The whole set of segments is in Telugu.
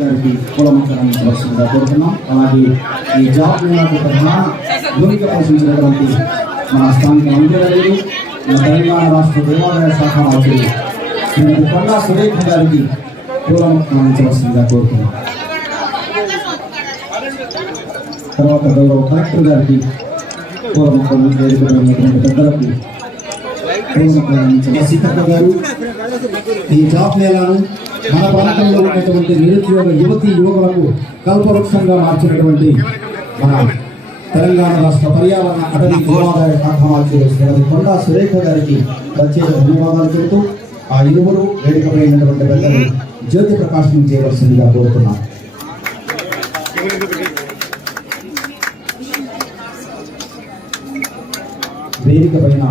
గారికి కులమంతరాన్ని కోరుతున్నాం. అలాగే ఈ జాబ్ మేళాకు ప్రధాన భూమిక పోషించినటువంటి మన స్థానిక మంత్రి మన తెలంగాణ రాష్ట్ర దేవాదాయ శాఖ మంత్రి శ్రీమతి కొండా సురేఖ గారికి కులమంతరాన్ని కోరుతున్నాం. తర్వాత గౌరవ కలెక్టర్ గారికి కులమంతరం వేదికమైనటువంటి పెద్దలకు సీతక్క గారు ఈ జాబ్ మేళాను మన ప్రాంతంలో ఉన్నటువంటి నిరుద్యోగ యువతీ యువకులకు కల్పవృక్షంగా మార్చినటువంటి మన తెలంగాణ రాష్ట్ర పర్యావరణ అటవీ దేవాదాయ శాఖ మంత్రి శ్రీమతి కొండా సురేఖ గారికి ప్రత్యేక ధన్యవాదాలు చెబుతూ ఆ ఇరువురు వేదికమైనటువంటి పెద్దలు జ్యోతి ప్రకాశం చేయవలసిందిగా కోరుతున్నాం. వేదిక పైన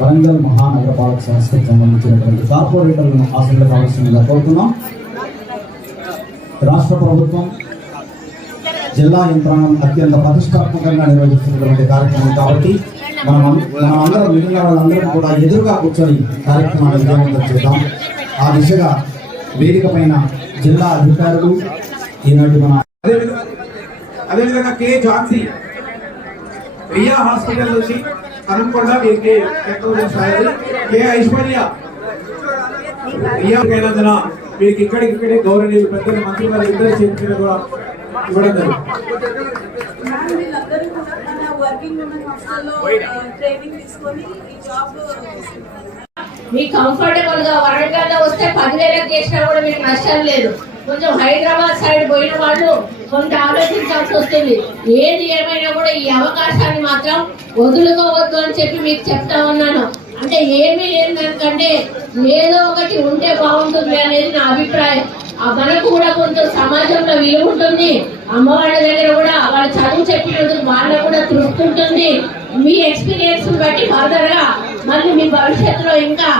వరంగల్ మహానగరపాలక సంస్థకు సంబంధించినటువంటి కార్పొరేటర్లను ఆశలు కావాల్సిందిగా కోరుతున్నాం. రాష్ట్ర ప్రభుత్వం జిల్లా యంత్రాంగం అత్యంత ప్రతిష్టాత్మకంగా నిర్వహిస్తున్నటువంటి కార్యక్రమం కాబట్టి మనమందరం మిగిలిన వాళ్ళందరం కూడా ఎదురుగా కూర్చొని కార్యక్రమాన్ని విజయవంతం చేద్దాం. ఆ దిశగా వేదిక పైన జిల్లా అధికారులు ఈనాటి మన అదేవిధంగా కే ఝాన్సీ రియా హాస్పిటల్ నుంచి అనుకొండ కే ఐశ్వర్య రియా మీకు ఇక్కడికిక్కడే గౌరవనీయులు పెద్దలు మంత్రి గారు ఇద్దరు చేతులు కూడా ఇవ్వడం మీకు కంఫర్టబుల్ గా వరంగల్ వస్తే 10,000 చేసినా కూడా మీకు నష్టం లేదు. కొంచెం హైదరాబాద్ సైడ్ పోయిన వాళ్ళు కొంత ఆలోచించాల్సి వస్తుంది. ఏది ఏమైనా కూడా ఈ అవకాశాన్ని మాత్రం వదులుకోవద్దు అని చెప్పి మీకు చెప్తా ఉన్నాను. అంటే ఏమీ లేదు దానికంటే ఏదో ఒకటి ఉంటే బాగుంటుంది అనేది నా అభిప్రాయం. మనకు కూడా కొంచెం సమాజంలో విలువ ఉంటుంది. అమ్మవాళ్ళ దగ్గర కూడా వాళ్ళు చదువు చెప్పినందుకు వాళ్ళకు కూడా తృప్తి ఉంటుంది. మీ ఎక్స్పీరియన్స్ బట్టి ఫర్దర్ గా మళ్ళీ మీ భవిష్యత్తులో ఇంకా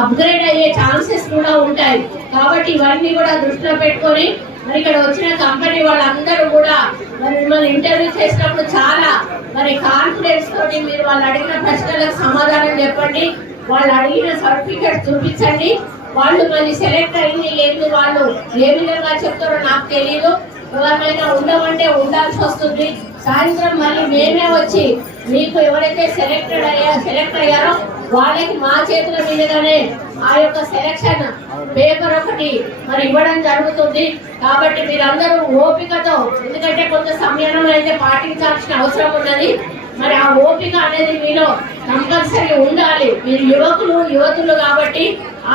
అప్గ్రేడ్ అయ్యే ఛాన్సెస్ కూడా ఉంటాయి. కాబట్టి ఇవన్నీ కూడా దృష్టిలో పెట్టుకొని మరి ఇక్కడ వచ్చిన కంపెనీ వాళ్ళందరూ కూడా మరి మిమ్మల్ని ఇంటర్వ్యూ చేసినప్పుడు చాలా మరి కాన్ఫిడెన్స్ తోటి మీరు వాళ్ళు అడిగిన ప్రశ్నలకు సమాధానం చెప్పండి. వాళ్ళు అడిగిన సర్టిఫికేట్ చూపించండి. వాళ్ళు మళ్ళీ సెలెక్ట్ అయింది లేదు, వాళ్ళు ఏ విధంగా చెప్తారో నాకు తెలియదు. ఎవరైనా ఉండమంటే ఉండాల్సి వస్తుంది. సాయంత్రం మళ్ళీ మేమే వచ్చి మీకు ఎవరైతే సెలెక్ట్ అయ్యారో వాళ్ళకి మా చేతుల మీదుగానే ఆ యొక్క సెలక్షన్ పేపర్ ఒకటి మరి ఇవ్వడం జరుగుతుంది. కాబట్టి మీరందరూ ఓపికతో, ఎందుకంటే కొంత సమయంలో అయితే పాటించాల్సిన అవసరం ఉన్నది. మరి ఆ ఓపిక అనేది మీలో కంపల్సరీ ఉండాలి. మీరు యువతులు కాబట్టి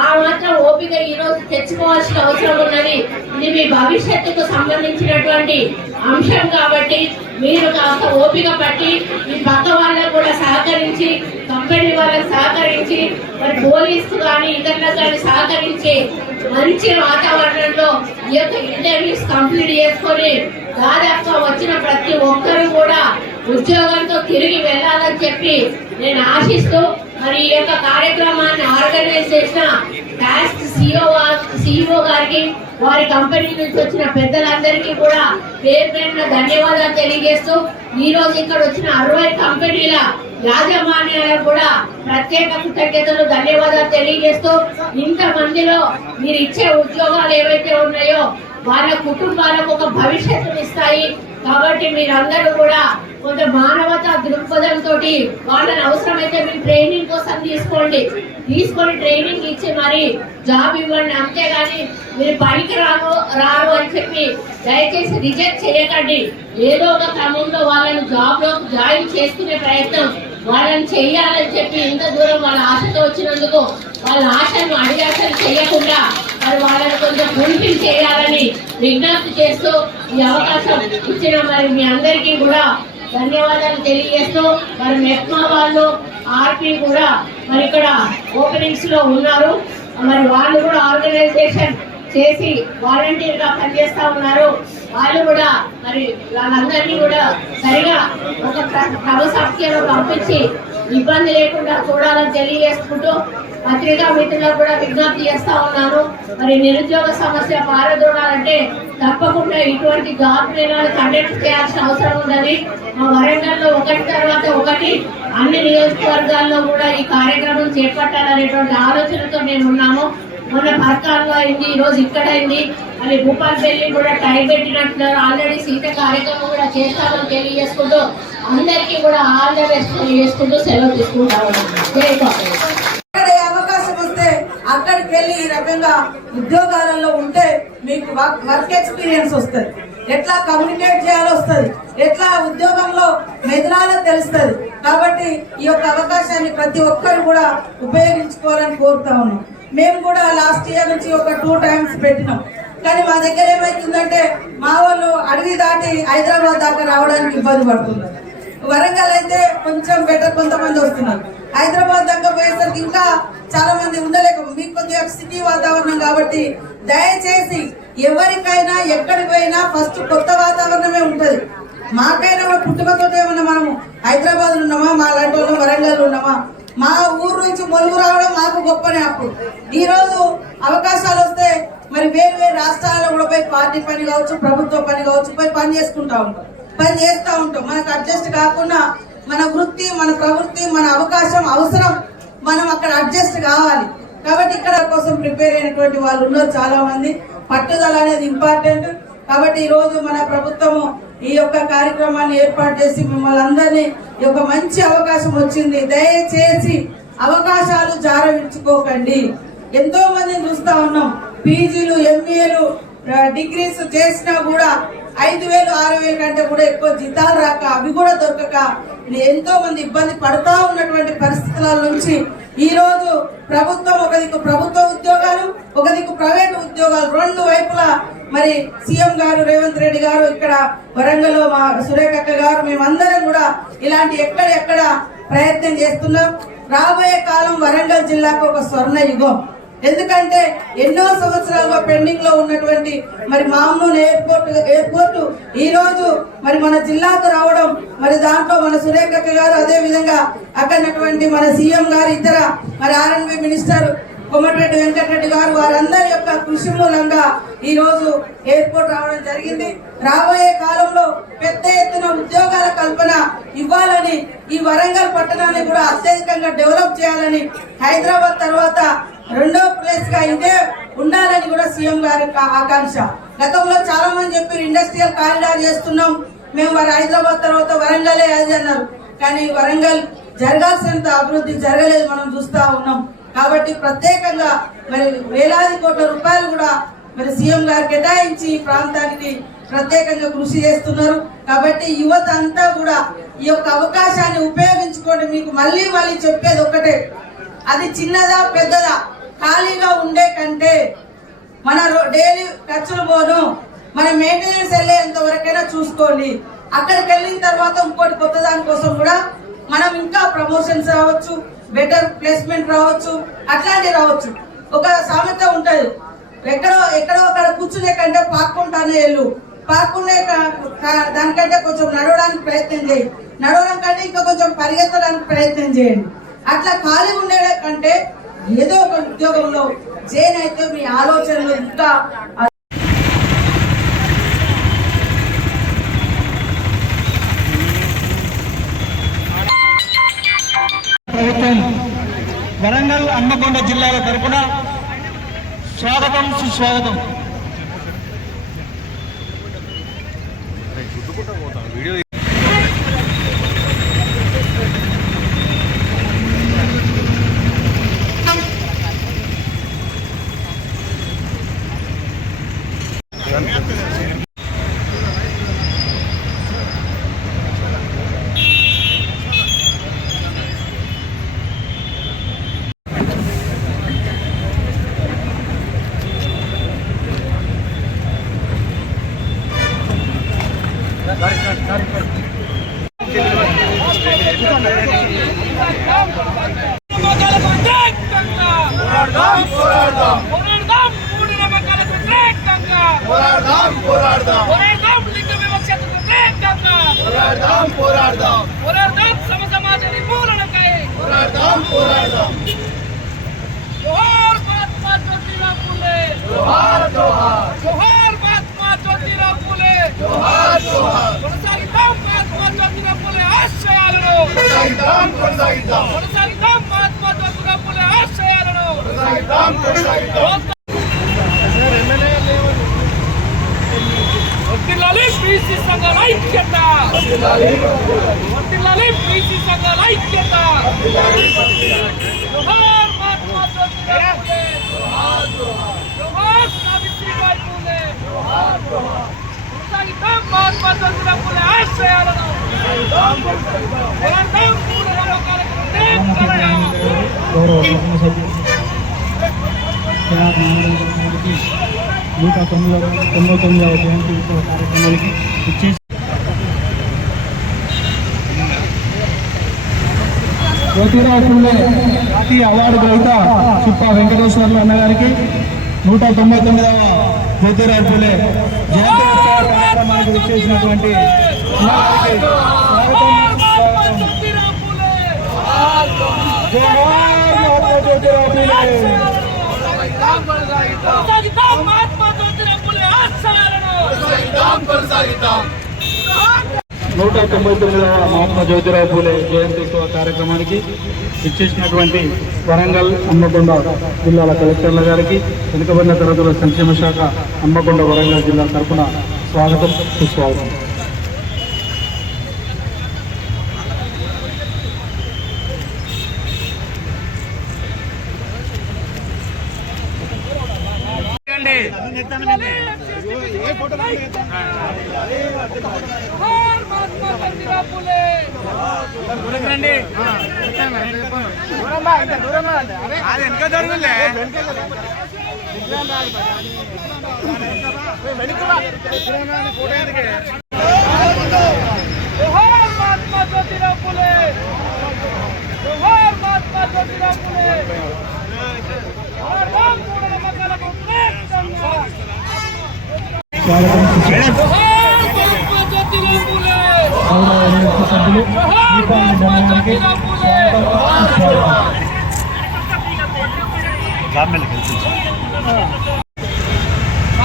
ఆ మాత్రం ఓపిక ఈరోజు తెచ్చుకోవాల్సిన అవసరం ఉన్నది. ఇది మీ భవిష్యత్తుకు సంబంధించినటువంటి అంశం కాబట్టి మీరు కాస్త ఓపిక పట్టి మీ పక్క వాళ్ళకు కూడా సహకరించి, కంపెనీ వాళ్ళకి సహకరించి, మరి పోలీసు కానీ ఇతరులకు కానీ సహకరించి మంచి వాతావరణంలో ఈ యొక్క ఇంటర్వ్యూస్ కంప్లీట్ చేసుకొని దాదాపుగా వచ్చిన ప్రతి ఒక్కరు కూడా ఉద్యోగంతో తిరిగి వెళ్ళాలని చెప్పి నేను ఆశిస్తూ మరి ఈ యొక్క కార్యక్రమాన్ని ఆర్గనైజ్ చేసిన టాస్క్ సిఇఓ గారికి, వారి కంపెనీ నుంచి వచ్చిన పెద్దలందరికీ కూడా పేరున ధన్యవాదాలు తెలియజేస్తూ ఈ రోజు ఇక్కడ వచ్చిన 60 కంపెనీల యాజమాన్యాలకు కూడా ప్రత్యేక కృతజ్ఞతలు ధన్యవాదాలు తెలియజేస్తూ ఇంత మందిలో మీరు ఇచ్చే ఉద్యోగాలు ఏవైతే ఉన్నాయో వాళ్ళ కుటుంబాలకు ఒక భవిష్యత్తుని ఇస్తాయి. కాబట్టి మీరందరూ కూడా కొంత మానవతా దృక్పథంతో వాళ్ళని అవసరమైతే మీరు ట్రైనింగ్ కోసం తీసుకొని ట్రైనింగ్ ఇచ్చి మరి జాబ్ ఇవ్వండి. అంతేగాని మీరు పనికి రారు అని చెప్పి దయచేసి రిజెక్ట్ చేయకండి. ఏదో ఒక క్రమంలో వాళ్ళని జాబ్ లో జాయిన్ చేసుకునే ప్రయత్నం వాళ్ళని చెయ్యాలని చెప్పి ఇంత దూరం వాళ్ళ ఆశతో వచ్చినందుకు వాళ్ళ ఆశను అడిగాసలు చేయకుండా మరి వాళ్ళని కొంచెం ఫుల్ఫిల్ చేయాలని విజ్ఞప్తి చేస్తూ ఈ అవకాశం ఇచ్చిన మరి మీ అందరికీ కూడా ధన్యవాదాలు తెలియజేస్తూ మరి మెప్మా వాళ్ళు ఆర్పి కూడా మరి ఇక్కడ ఓపెనింగ్స్ లో ఉన్నారు. మరి వాళ్ళు కూడా ఆర్గనైజేషన్ చేసి వాలంటీర్ గా పనిచేస్తా ఉన్నారు. వాళ్ళు కూడా మరి వాళ్ళందరినీ కూడా సరిగా ఒక క్రమసంఖ్యలో పంపించి ఇబ్బంది లేకుండా చూడాలని తెలియజేసుకుంటూ పత్రికా మిత్రులకు కూడా విజ్ఞప్తి చేస్తా ఉన్నాను. మరి నిరుద్యోగ సమస్య పారదోడాలంటే తప్పకుండా ఇటువంటి జాబ్ మేళాలు కండక్ట్ చేయాల్సిన అవసరం ఉన్నది. మా వరంగల్లో ఒకటి తర్వాత ఒకటి అన్ని నియోజకవర్గాల్లో కూడా ఈ కార్యక్రమం చేపట్టాలనేటువంటి ఆలోచనతో మేము ఉన్నాము. మొన్న పర్కాల్లో అయింది, ఈ రోజు ఇక్కడ అయింది. మరి భూపాల్పల్లి కూడా టైం పెట్టినట్టున్నారు. ఆల్రెడీ సీత కార్యక్రమం కూడా చేస్తామని తెలియజేసుకుంటూ అందరికీ కూడా ఆల్ ద బెస్ట్ తెలియజేసుకుంటూ సెలవు తీసుకుంటాము. జై కాంగ్రెస్. అవకాశం వస్తే అక్కడికి వెళ్ళి ఈ రకంగా ఉద్యోగాలలో ఉంటే మీకు వర్క్ ఎక్స్పీరియన్స్ వస్తుంది, ఎట్లా కమ్యూనికేట్ చేయాలో వస్తుంది, ఎట్లా ఉద్యోగంలో మెదలాలో తెలుస్తుంది. కాబట్టి ఈ యొక్క అవకాశాన్ని ప్రతి ఒక్కరు కూడా ఉపయోగించుకోవాలని కోరుతా ఉన్నాం. మేము కూడా లాస్ట్ ఇయర్ నుంచి ఒక 2 times పెట్టినాం. కానీ మా దగ్గర ఏమైతుందంటే మా వాళ్ళు అడవి దాటి హైదరాబాద్ దాకా రావడానికి ఇబ్బంది పడుతున్నారు. వరంగల్ అయితే కొంచెం బెటర్, కొంతమంది వస్తున్నారు. హైదరాబాద్ దాకా పోయేసరికి ఇంకా చాలా మంది ఉండలేక, మీకు కొద్దిగా సిటీ వాతావరణం కాబట్టి దయచేసి ఎవరికైనా ఎక్కడికి పోయినా ఫస్ట్ కొత్త వాతావరణమే ఉంటది. మాకైనా పుట్టుకతో ఏమన్నా మనము హైదరాబాద్ ఉన్నామా, మా లాంటి వాళ్ళు వరంగల్ ఉన్నామా, మా ఊరు నుంచి మొలుగు రావడం మాకు గొప్పనే. అప్పుడు ఈ రోజు అవకాశాలు వస్తే మరి వేరు వేరు రాష్ట్రాల్లో కూడా పోయి పార్టీ పని కావచ్చు, ప్రభుత్వ పని కావచ్చు, పోయి పని చేసుకుంటా ఉంటాం, పని చేస్తూ ఉంటాం. మనకు అడ్జస్ట్ కాకుండా మన వృత్తి, మన ప్రవృత్తి, మన అవకాశం అవసరం, మనం అక్కడ అడ్జస్ట్ కావాలి. కాబట్టి ఇక్కడ కోసం ప్రిపేర్ అయినటువంటి వాళ్ళు ఉన్నారు చాలా మంది. పట్టుదల అనేది ఇంపార్టెంట్. కాబట్టి ఈ రోజు మన ప్రభుత్వము ఈ యొక్క కార్యక్రమాన్ని ఏర్పాటు చేసి మిమ్మల్ని అందరినీ ఈ యొక్క మంచి అవకాశం వచ్చింది. దయచేసి అవకాశాలు జారవిడ్చుకోకండి. ఎంతో మందిని చూస్తా ఉన్నాం, పీజీలు, ఎంఏలు, డిగ్రీస్ చేసినా కూడా 5,000, 6,000 కంటే కూడా ఎక్కువ జీతాలు రాక, అవి కూడా దొరకక ఎంతో మంది ఇబ్బంది పడుతూ ఉన్నటువంటి పరిస్థితుల నుంచి ఈ రోజు ప్రభుత్వం ఒక దిక్కు ప్రభుత్వ ఉద్యోగాలు, ఒక దిక్కు ప్రైవేట్ ఉద్యోగాలు, రెండు వైపులా మరి సీఎం గారు రేవంత్ రెడ్డి గారు, ఇక్కడ వరంగల్ మా సురేఖక్క గారు, మేమందరం కూడా ఇలాంటి ఎక్కడ ప్రయత్నం చేస్తున్నాం. రాబోయే కాలం వరంగల్ జిల్లాకు ఒక స్వర్ణ యుగం. ఎందుకంటే ఎన్నో సంవత్సరాలుగా పెండింగ్ లో ఉన్నటువంటి మరి మామ్నూన్ ఎయిర్పోర్ట్ ఈ రోజు మరి మన జిల్లాకు రావడం, మరి దాంట్లో మన సురేఖక్క గారు, అదే విధంగా అక్కడటువంటి మన సీఎం గారు, ఇతర మరి ఆర్ఎండ్బి మినిస్టర్ కోమటిరెడ్డి వెంకటరెడ్డి గారు, వారందరి యొక్క కృషి మూలంగా ఈ రోజు ఎయిర్పోర్ట్ రావడం జరిగింది. రాబోయే కాలంలో పెద్ద ఎత్తున ఉద్యోగాల కల్పన ఇవ్వాలని, ఈ వరంగల్ పట్టణాన్ని కూడా అత్యధికంగా డెవలప్ చేయాలని, హైదరాబాద్ తర్వాత రెండో ప్లేస్ గా ఇదే ఉండాలని కూడా సీఎం గారి ఆకాంక్ష. గతంలో చాలా మంది చెప్పారు ఇండస్ట్రియల్ కారిడార్ చేస్తున్నాం మేము, మరి హైదరాబాద్ తర్వాత వరంగలే అది అన్నారు. కానీ వరంగల్ జరగాల్సినంత అభివృద్ధి జరగలేదు, మనం చూస్తా ఉన్నాం. కాబట్టి ప్రత్యేకంగా మరి వేలాది కోట్ల రూపాయలు కూడా మరి సీఎం గారు కేటాయించి ఈ ప్రాంతానికి ప్రత్యేకంగా కృషి చేస్తున్నారు. కాబట్టి యువత అంతా కూడా ఈ యొక్క అవకాశాన్ని ఉపయోగించుకోండి. మీకు మళ్ళీ చెప్పేది ఒకటే, అది చిన్నదా పెద్దదా, ఖాళీగా ఉండే కంటే మన డైలీ ఖర్చులు పోను, మన మెయింటెనెన్స్ వెళ్ళేంత వరకైనా చూసుకోండి. అక్కడికి వెళ్ళిన తర్వాత ఇంకోటి కొత్త దానికోసం కూడా మనం ఇంకా ప్రమోషన్స్ రావచ్చు, బెటర్ ప్లేస్మెంట్ రావచ్చు, అట్లాంటివి రావచ్చు. ఒక సామెత ఉంటది, ఎక్కడో అక్కడ కూర్చునే కంటే పాక్కుంటానే వెళ్ళు, పాక్కునే దానికంటే కొంచెం నడవడానికి ప్రయత్నం చేయి, నడవడం కంటే ఇంకా కొంచెం పరిగెత్తడానికి ప్రయత్నం చేయండి. అట్లా ఖాళీ ఉండే కంటే ఏదో ఒక ఉద్యోగంలో జైన్ అయితే మీ ఆలోచనలు ఇంకా ప్రభుత్వం వరంగల్ హన్మకొండ జిల్లాల తరపున స్వాగతం, సుస్వాగతం. పోరాడదాం మూఢనమ్మకాలకు వ్యతిరేకంగా పోరాడదాం లింగ వివక్షతకు వ్యతిరేకంగా పోరాడదాం సమసమాజ నిర్మూలనకై పోరాడదాం జోహార్ మహాత్మా జ్యోతిరావు ఫూలే జోహార్ మహాత్మా జ్యోతిరావు ఫూలే కొనసాగిద్దాం మహాత్మా జ్యోతిరావు ఫూలే ఆశయాలను కొనసాగిద్దాం మహాత్మా జ్యోతిరావు ఫూలే ఆశయాలను వర్ధిల్లాలి బీసీ సంఘాల ఐక్యత వర్ధిల్లాలి బీసీ సంఘాల ఐక్యత జోహార్ మహాత్మా జ్యోతిరావు ఫూలే జోహార్ సావిత్రిబాయి ఫూలే కొనసాగిద్దాం మహాత్మా జ్యోతిరావు ఫూలే ఆశయాలను పోరాడదాం మూఢనమ్మకాలకు వ్యతిరేకంగా గౌరవ శాసనసభ్యులు కెఆర్ నారాయణగారికి 199వ జయంతి ఉత్సవ కార్యక్రమానికి ఇచ్చేసి జ్యోతిరావు ఫూలే జాతీయ అవార్డు గ్రహీత చిప్పా వెంకటేశ్వర్లు అన్నగారికి 199వ జ్యోతిరావు ఫూలే జయంతి ఉత్సవ కార్యక్రమానికి ఇచ్చేసినటువంటి అన్నగారికి స్వాగతం. జ్యోతిరావు ఫూలే కొనసాగిద్దాం మహాత్మా జ్యోతిరావు ఫూలే ఆశయాలను 199వ మహాత్మా జ్యోతిరావు ఫూలే జయంతి ఉత్సవ కార్యక్రమానికి ఇచ్చేసినటువంటి వరంగల్ హన్మకొండ జిల్లాల కలెక్టర్ల గారికి వెనుకబడిన తరగతుల సంక్షేమ శాఖ హన్మకొండ వరంగల్ జిల్లా తరఫున స్వాగతం సుస్వాగతం. జోహార్ మహాత్మా జ్యోతిరావు ఫూలే జోహార్ మహాత్మా జ్యోతిరావు ఫూలే జోహార్ మహాత్మా జ్యోతిరావు ఫూలే పోరాడదాం మూఢనమ్మకాలకు వ్యతిరేకంగా స్వాగతం జోహార్ మహాత్మా జ్యోతిరావు ఫూలే సభ్యులు జోహార్ మహాత్మా జ్యోతిరావు ఫూలే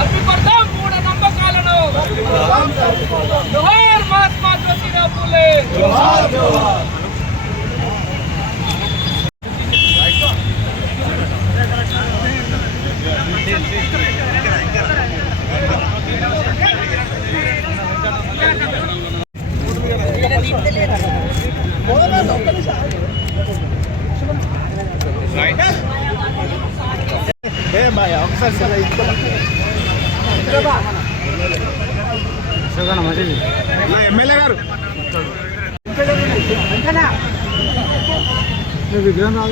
అడ్డుపడదాం మూఢనమ్మకాలను జోహార్ మహాత్మా జ్యోతిరావు ఫూలే ఎమ్మెల్యే గారు విగ్రహం